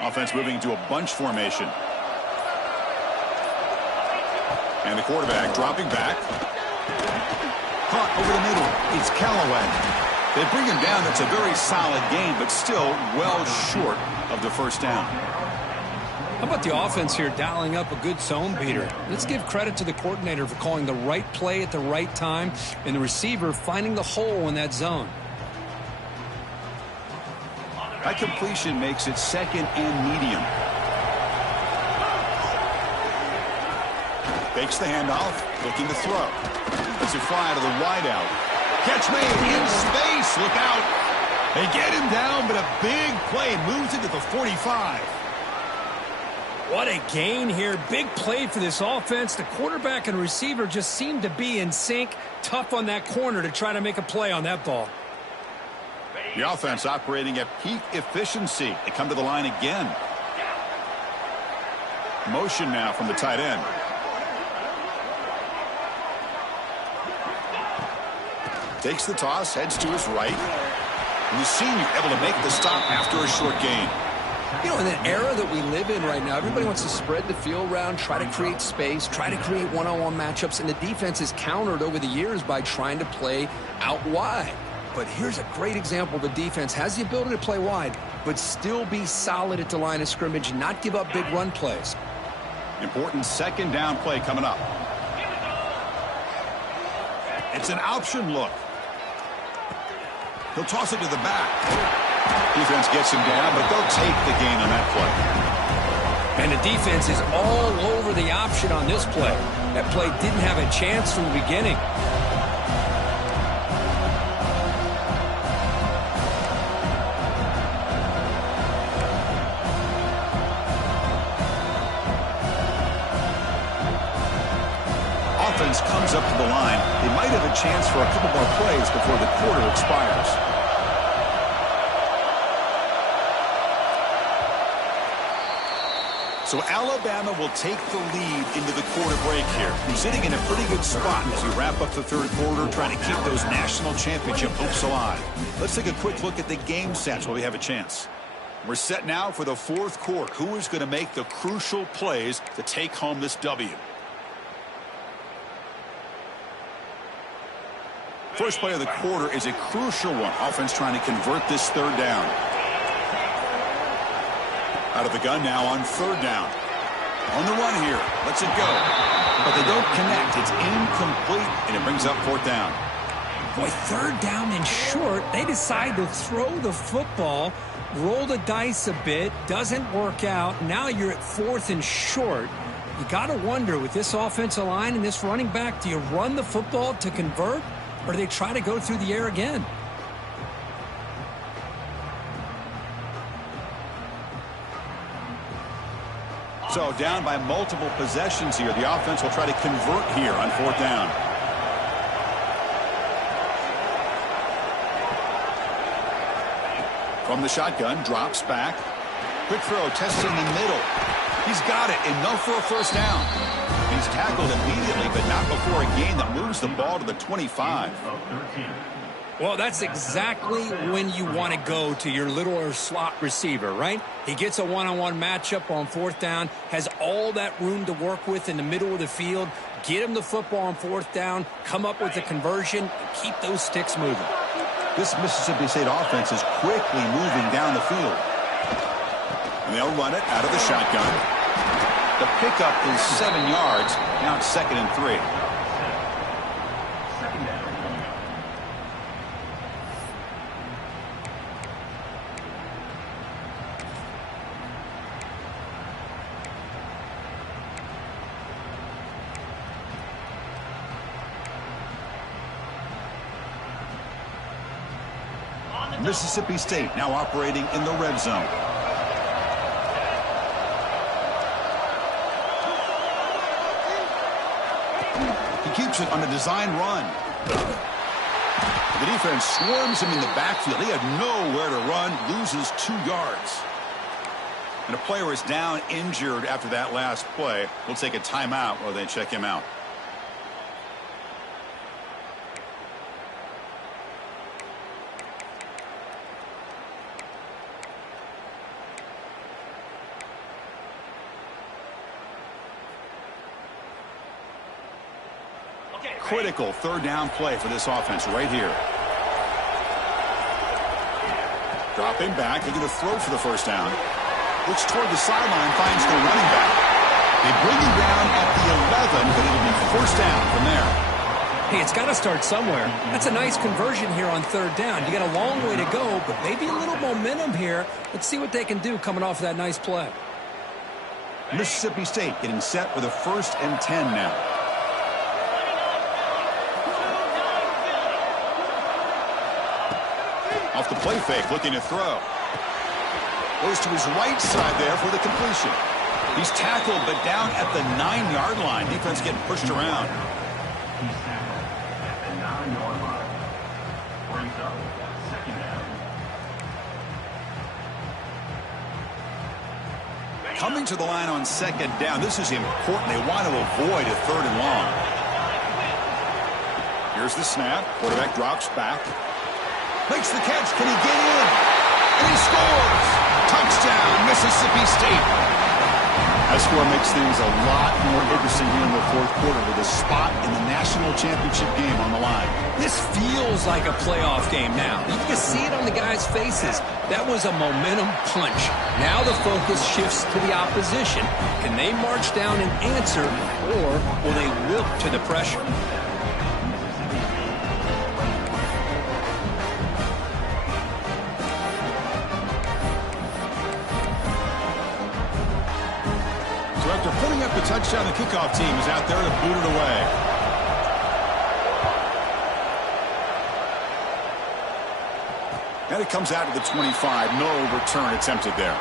Offense moving to a bunch formation. And the quarterback dropping back. Caught over the middle. It's Callaway. They bring him down. It's a very solid game, but still well short of the 1st down. How about the offense here dialing up a good zone beater? Let's give credit to the coordinator for calling the right play at the right time and the receiver finding the hole in that zone. That completion makes it 2nd and medium. Fakes the handoff, looking to throw. As he fly to the wideout. Catch made in space. Look out. They get him down, but a big play moves it to the 45. What a gain here. Big play for this offense. The quarterback and receiver just seem to be in sync. Tough on that corner to try to make a play on that ball. The offense operating at peak efficiency. They come to the line again. Motion now from the tight end. Takes the toss, heads to his right. And the senior able to make the stop after a short gain. You know, in the era that we live in right now, everybody wants to spread the field around, try to create space, try to create one-on-one matchups, and the defense is countered over the years by trying to play out wide. But here's a great example. The defense has the ability to play wide, but still be solid at the line of scrimmage, not give up big run plays. Important second down play coming up. It's an option look. He'll toss it to the back. Defense gets him down, but they'll take the gain on that play. And the defense is all over the option on this play. That play didn't have a chance from the beginning. Offense comes up to the line. They might have a chance for a couple more plays before the quarter expires. So Alabama will take the lead into the quarter break here. They're sitting in a pretty good spot as we wrap up the third quarter, trying to keep those national championship hopes alive. Let's take a quick look at the game sets while we have a chance. We're set now for the fourth quarter. Who is going to make the crucial plays to take home this W? First play of the quarter is a crucial one. Offense trying to convert this third down. Out of the gun now on third down. On the run here. Lets it go. But they don't connect. It's incomplete, and it brings up fourth down. Boy, third down and short. They decide to throw the football, roll the dice a bit. Doesn't work out. Now you're at fourth and short. You got to wonder, with this offensive line and this running back, do you run the football to convert, or do they try to go through the air again? So down by multiple possessions here. The offense will try to convert here on fourth down. From the shotgun, drops back. Quick throw, testing the middle. He's got it, enough for a first down. He's tackled immediately, but not before a gain that moves the ball to the 25. Well, that's exactly when you want to go to your little slot receiver, right? He gets a one-on-one matchup on fourth down, has all that room to work with in the middle of the field. Get him the football on fourth down, come up with a conversion, keep those sticks moving. This Mississippi State offense is quickly moving down the field. And they'll run it out of the shotgun. The pickup is 7 yards. Now it's 2nd and 3. Mississippi State now operating in the red zone. He keeps it on a design run. The defense swarms him in the backfield. He had nowhere to run, loses 2 yards. And a player is down injured after that last play. We'll take a timeout while they check him out. Critical third down play for this offense right here. Dropping back, looking to throw for the first down. Looks toward the sideline, finds the running back. They bring him down at the 11, but it'll be first down from there. Hey, it's got to start somewhere. That's a nice conversion here on third down. You got a long way to go, but maybe a little momentum here. Let's see what they can do coming off of that nice play. Mississippi State getting set for the 1st and 10 now. Off the play fake, looking to throw. Goes to his right side there for the completion. He's tackled, but down at the 9-yard line. Defense getting pushed around. He's tackled at the 9-yard line. Brings up second down. Coming to the line on second down. This is important. They want to avoid a 3rd and long. Here's the snap. Quarterback drops back. Makes the catch. Can he get in? And he scores! Touchdown, Mississippi State. That score makes things a lot more interesting here in the 4th quarter with a spot in the national championship game on the line. This feels like a playoff game now. You can see it on the guys' faces. That was a momentum punch. Now the focus shifts to the opposition. Can they march down and answer, or will they wilt to the pressure? After putting up the touchdown, the kickoff team is out there to boot it away. And it comes out to the 25. No return attempted there.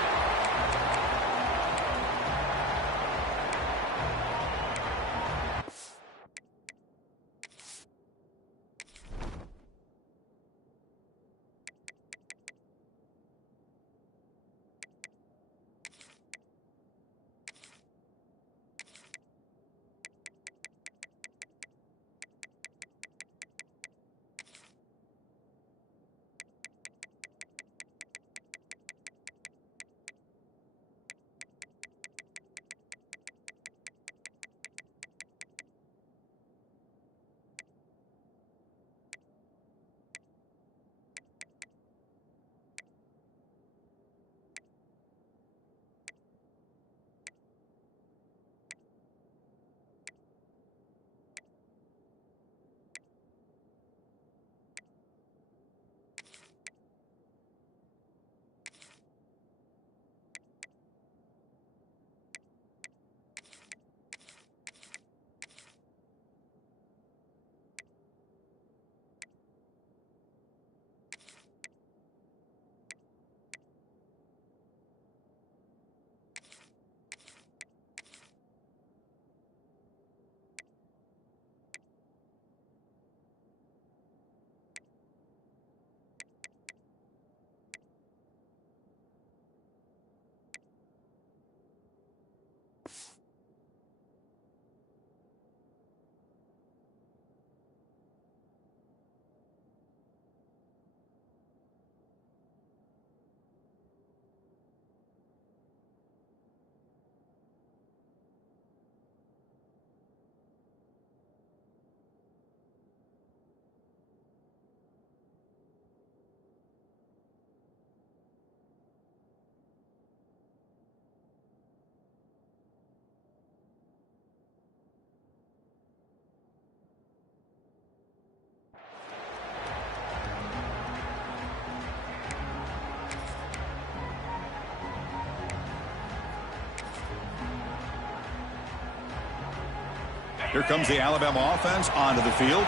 Here comes the Alabama offense onto the field.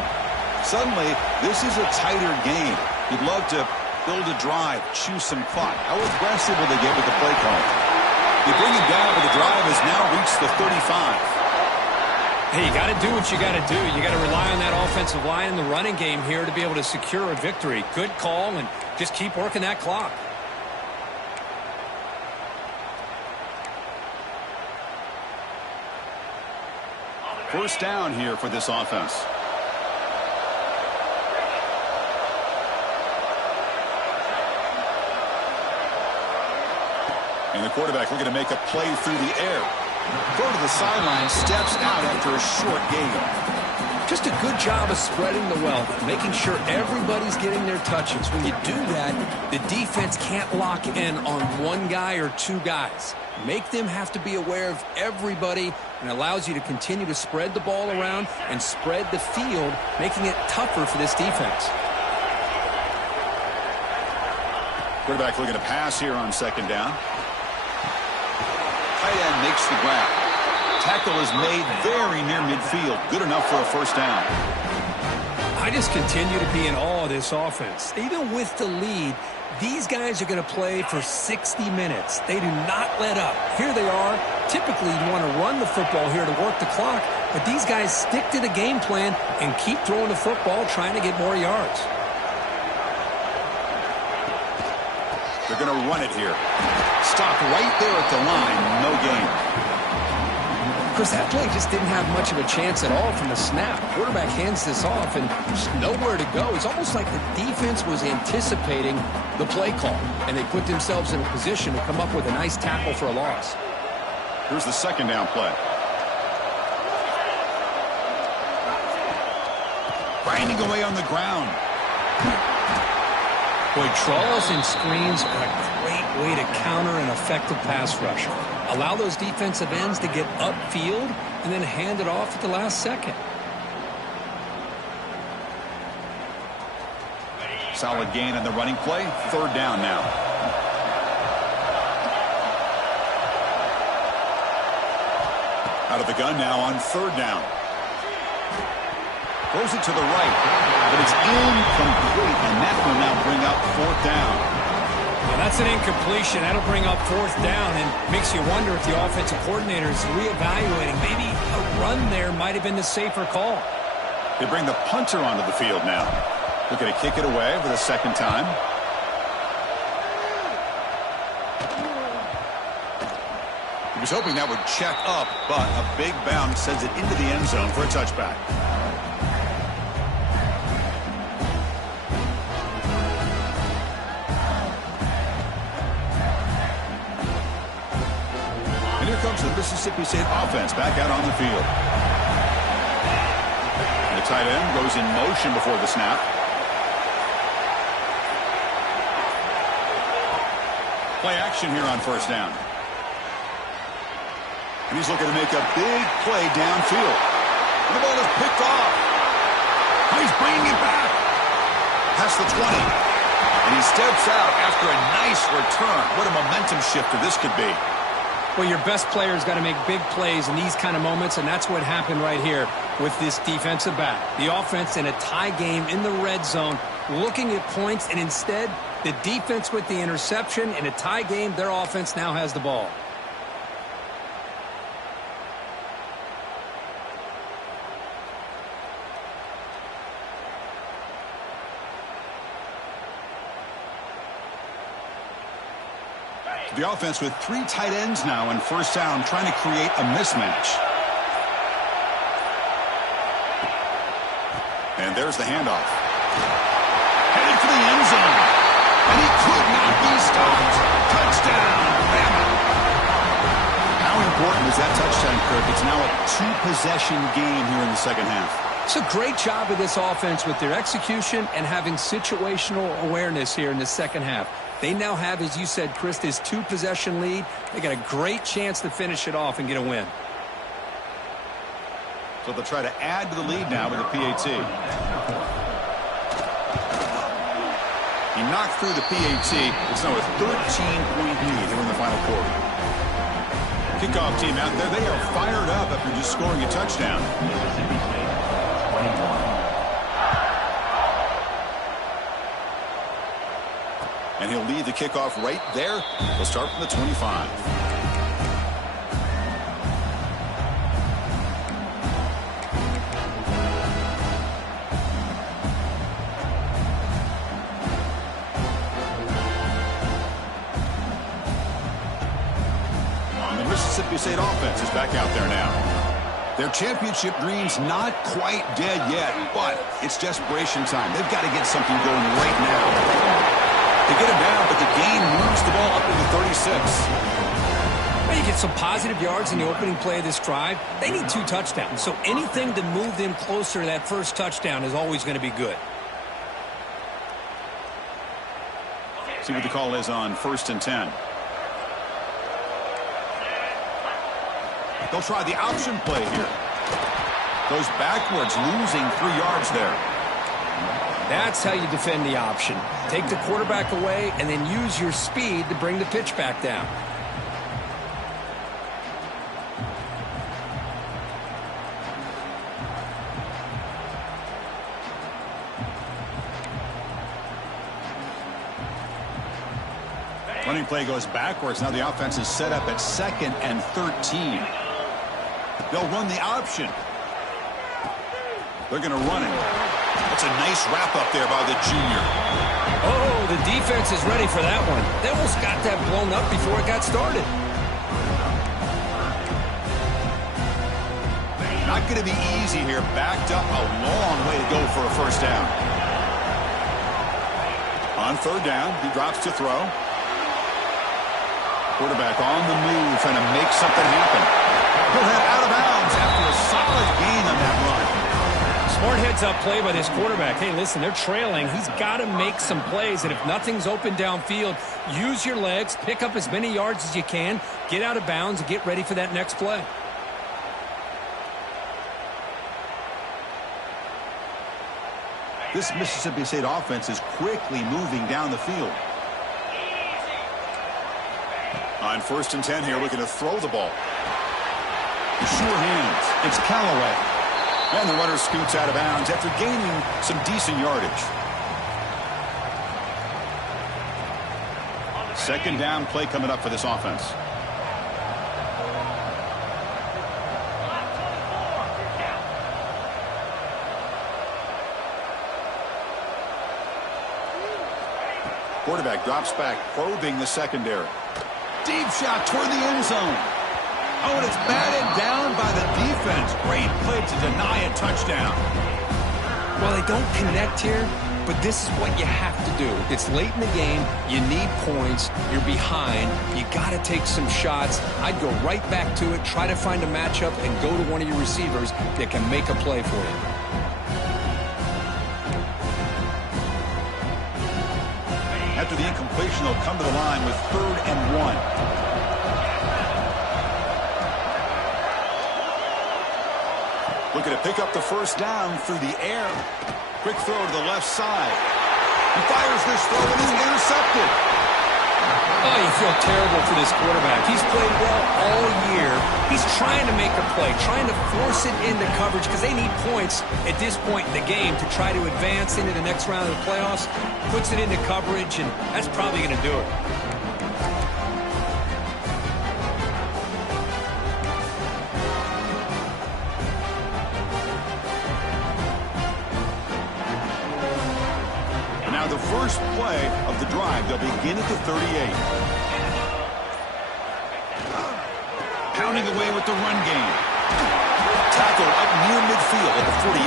Suddenly, this is a tighter game. You'd love to build a drive, choose some clock. How aggressive will they get with the play call? They bring him down, but the drive has now reached the 35. Hey, you got to do what you got to do. You got to rely on that offensive line in the running game here to be able to secure a victory. Good call, and just keep working that clock. First down here for this offense. And the quarterback looking to make a play through the air. Go to the sideline, steps out after a short gain. Just a good job of spreading the wealth, making sure everybody's getting their touches. When you do that, the defense can't lock in on one guy or two guys. Make them have to be aware of everybody, and allows you to continue to spread the ball around and spread the field, making it tougher for this defense. Quarterback looking to pass here on second down. Tight end makes the grab. Tackle is made very near midfield. Good enough for a first down. I I just continue to be in awe of this offense. Even with the lead, these guys are going to play for 60 minutes. They do not let up. Here they are. Typically, you want to run the football here to work the clock, but these guys stick to the game plan and keep throwing the football, trying to get more yards. They're going to run it here. Stop right there at the line. No gain. Chris, that play just didn't have much of a chance at all from the snap. Quarterback hands this off, and there's nowhere to go. It's almost like the defense was anticipating the play call, and they put themselves in a position to come up with a nice tackle for a loss. Here's the second down play. Grinding away on the ground. Boy, draws and screens are a great way to counter an effective pass rush. Allow those defensive ends to get upfield and then hand it off at the last second. Solid gain on the running play. Third down now. Out of the gun now on third down. Throws it to the right, but it's incomplete, and that will now bring up fourth down. Well, that's an incompletion. That'll bring up fourth down and makes you wonder if the offensive coordinator is reevaluating. Maybe a run there might have been the safer call. They bring the punter onto the field now. Looking to kick it away for the second time. He was hoping that would check up, but a big bounce sends it into the end zone for a touchback. Comes the Mississippi State offense back out on the field. The tight end goes in motion before the snap. Play action here on first down. And he's looking to make a big play downfield. And the ball is picked off. And he's bringing it back. Past the 20. And he steps out after a nice return. What a momentum shifter this could be. Well, your best player's got to make big plays in these kind of moments, and that's what happened right here with this defensive back. The offense in a tie game in the red zone, looking at points, and instead, the defense with the interception. In a tie game, their offense now has the ball. The offense with three tight ends now in first down, trying to create a mismatch. And there's the handoff. Headed for the end zone. And he could not be stopped. Touchdown, Bama. How important is that touchdown, Kirk? It's now a two-possession game here in the second half. It's a great job of this offense with their execution and having situational awareness here in the second half. They now have, as you said, Chris, this two-possession lead. They got a great chance to finish it off and get a win. So they'll try to add to the lead now with a PAT. He knocked through the PAT. It's now a 13-point lead here in the final quarter. Kickoff team out there, they are fired up after just scoring a touchdown. Mississippi State, 21. And he'll lead the kickoff right there. We'll start from the 25. And the Mississippi State offense is back out there now. Their championship dream's not quite dead yet, but it's desperation time. They've got to get something going right now. They get him down, but the gain moves the ball up into 36. Well, you get some positive yards in the opening play of this drive. They need 2 touchdowns, so anything to move them closer to that first touchdown is always going to be good. See what the call is on 1st and 10. They'll try the option play here. Goes backwards, losing 3 yards there. That's how you defend the option. Take the quarterback away and then use your speed to bring the pitch back down. Running play goes backwards. Now the offense is set up at 2nd and 13. They'll run the option. They're going to run it. That's a nice wrap up there by the junior. Oh, the defense is ready for that one. They almost got that blown up before it got started. Not going to be easy here. Backed up a long way to go for a first down. On 3rd down, he drops to throw. Quarterback on the move, trying to make something happen. He'll head out of bounds after a solid gain on that run. Smart heads-up play by this quarterback. Hey, listen, they're trailing. He's got to make some plays, and if nothing's open downfield, use your legs, pick up as many yards as you can, get out of bounds, and get ready for that next play. This Mississippi State offense is quickly moving down the field. On 1st and 10 here, looking to throw the ball. Sure hands. It's Callaway. And the runner scoots out of bounds after gaining some decent yardage. 2nd down play coming up for this offense. Quarterback drops back, probing the secondary. Deep shot toward the end zone. Oh, and it's batted down by the defense. Great play to deny a touchdown. Well, they don't connect here, but this is what you have to do. It's late in the game. You need points. You're behind. You got to take some shots. I'd go right back to it, try to find a matchup, and go to one of your receivers that can make a play for you. After the incompletion, they'll come to the line with 3rd and 1. Looking to pick up the first down through the air. Quick throw to the left side. He fires this throw and is intercepted. Oh, you feel terrible for this quarterback. He's played well all year. He's trying to make a play, trying to force it into coverage because they need points at this point in the game to try to advance into the next round of the playoffs. Puts it into coverage, and that's probably going to do it. Now the first play of the drive, they'll begin at the 38. Pounding away with the run game. Tackle up near midfield at the 48.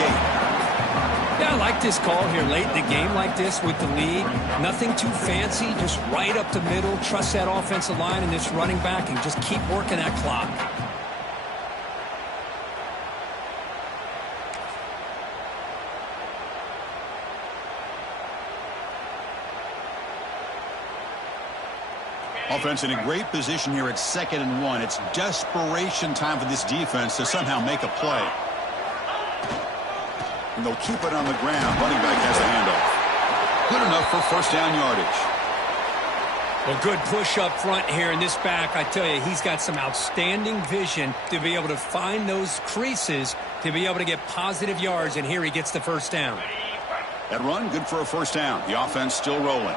Yeah, I like this call here late in the game like this with the lead. Nothing too fancy, just right up the middle. Trust that offensive line and this running back and just keep working that clock. Offense in a great position here at 2nd and 1. It's desperation time for this defense to somehow make a play. And they'll keep it on the ground. Running back has the handoff. Good enough for first down yardage. Well, good push up front here in this back. I tell you, he's got some outstanding vision to be able to find those creases to be able to get positive yards, and here he gets the first down. That run, good for a first down. The offense still rolling.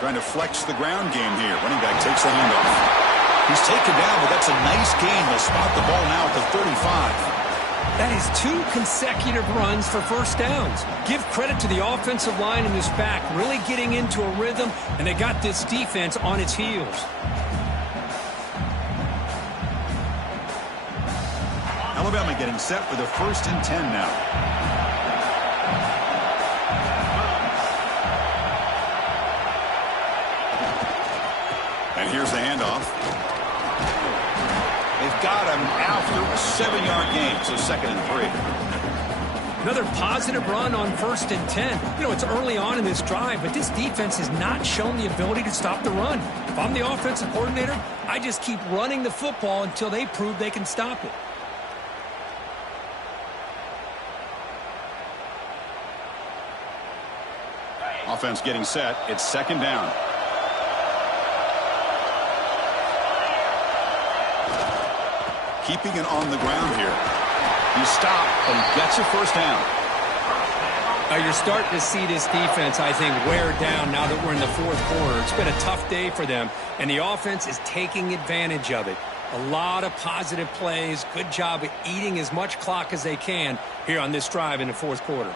Trying to flex the ground game here. Running back takes the handoff. He's taken down, but that's a nice gain. They'll spot the ball now at the 35. That is 2 consecutive runs for first downs. Give credit to the offensive line in this back, really getting into a rhythm, and they got this defense on its heels. Alabama getting set for the 1st and 10 now. And here's the handoff. They've got him after a 7-yard gain, so 2nd and 3. Another positive run on 1st and 10. You know, it's early on in this drive, but this defense has not shown the ability to stop the run. If I'm the offensive coordinator, I just keep running the football until they prove they can stop it. Offense getting set. It's 2nd down. Keeping it on the ground here. He stopped, but he gets a first down. You're starting to see this defense, I think, wear down now that we're in the fourth quarter. It's been a tough day for them, and the offense is taking advantage of it. A lot of positive plays. Good job at eating as much clock as they can here on this drive in the fourth quarter.